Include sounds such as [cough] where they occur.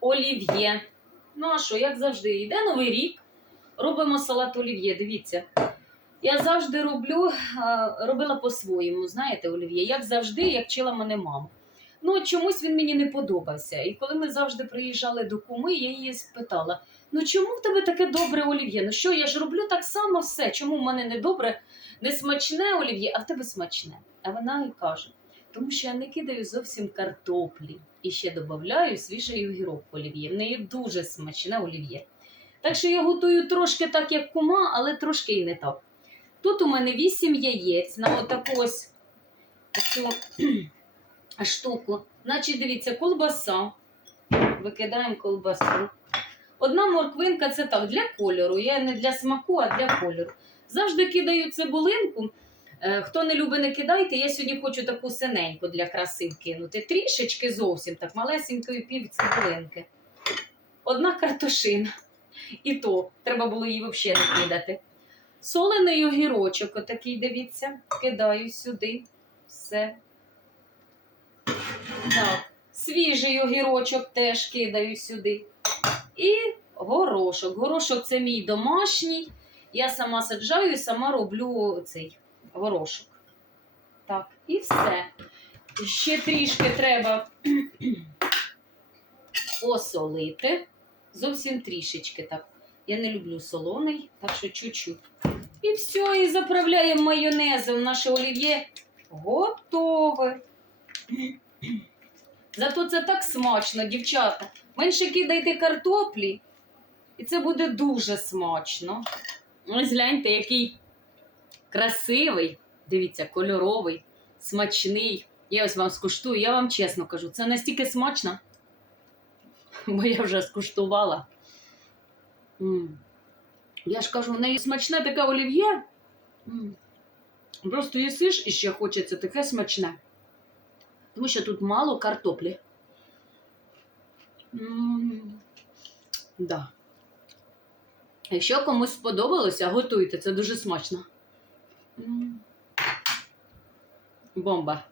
олів'є. Ну а що, як завжди, йде новий рік, робимо салат олів'є. Дивіться. Я завжди роблю, робила по-своєму, знаєте, олів'є, як завжди, як вчила мене мама. Ну, чомусь він мені не подобався. І коли ми завжди приїжджали до куми, я її спитала: ну чому в тебе таке добре олів'є? Ну що, я ж роблю так само все. Чому в мене не добре, не смачне олів'є, а в тебе смачне? А вона і каже: тому що я не кидаю зовсім картоплі і ще додаю свіжий огірок олів'є. В неї дуже смачне олів'є. Так що я готую трошки так, як кума, але трошки і не так. Тут у мене 8 яєць на отаку ось цю [clears throat] штуку. Значить, дивіться, колбаса. Викидаємо колбасу. Одна морквинка це так, для кольору. Я не для смаку, а для кольору. Завжди кидаю цибулинку. Е, Хто не любить, не кидайте. Я сьогодні хочу таку синеньку для краси кинути. Трішечки зовсім так, малесенької пів цибулинки. Одна картошина. І то треба було її взагалі не кидати. Солений огірочок, отакий, дивіться, кидаю сюди. Все. Так, свіжий огірочок теж кидаю сюди. І горошок. Горошок це мій домашній. Я сама саджаю і сама роблю цей горошок. Так, і все. Ще трішки треба [clears throat] посолити. Зовсім трішечки так. Я не люблю солоний, так що чуть-чуть. І все, і заправляємо майонезом. Наше олів'є готове. Зато це так смачно, дівчата. Менше кидайте картоплі, і це буде дуже смачно. Ось гляньте, який красивий, дивіться, кольоровий, смачний. Я ось вам скуштую, я вам чесно кажу, це настільки смачно, [laughs] бо я вже скуштувала. М. Я ж кажу, в неї смачне таке олів'є. М. Просто їсиш і ще хочеться таке смачне. Тому що тут мало картоплі. М, Да. Якщо комусь сподобалося, готуйте, це дуже смачно. М. Бомба.